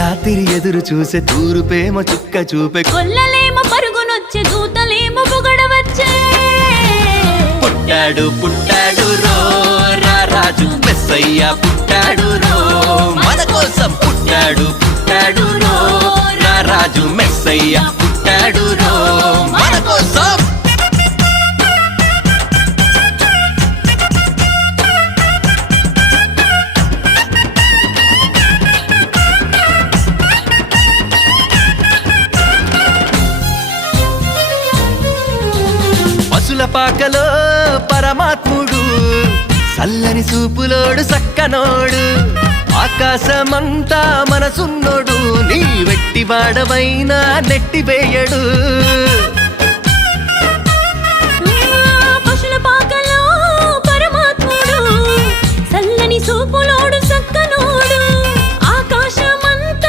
రాత్రి ఎదురు చూసే తూరుపేమో చుక్క చూపే కొల్లలేమో పరుగునొచ్చే దూతలేమో పొగడవచ్చే పుట్టాడు పుట్టాడు రో రారాజు మెస్సయ్య పుట్టాడు రో మన కోసం పుట్టాడు పుట్టాడు రో రారాజు మెస్సయ్య పుట్టాడు రో మన కోసం పశుల పాకలో పరమాత్ముడు చల్లని చూపులోడు సక్కనోడు ఆకాశమంతా మనసున్నోడు నీ వెట్టివాడవైనా నెట్టివేయడు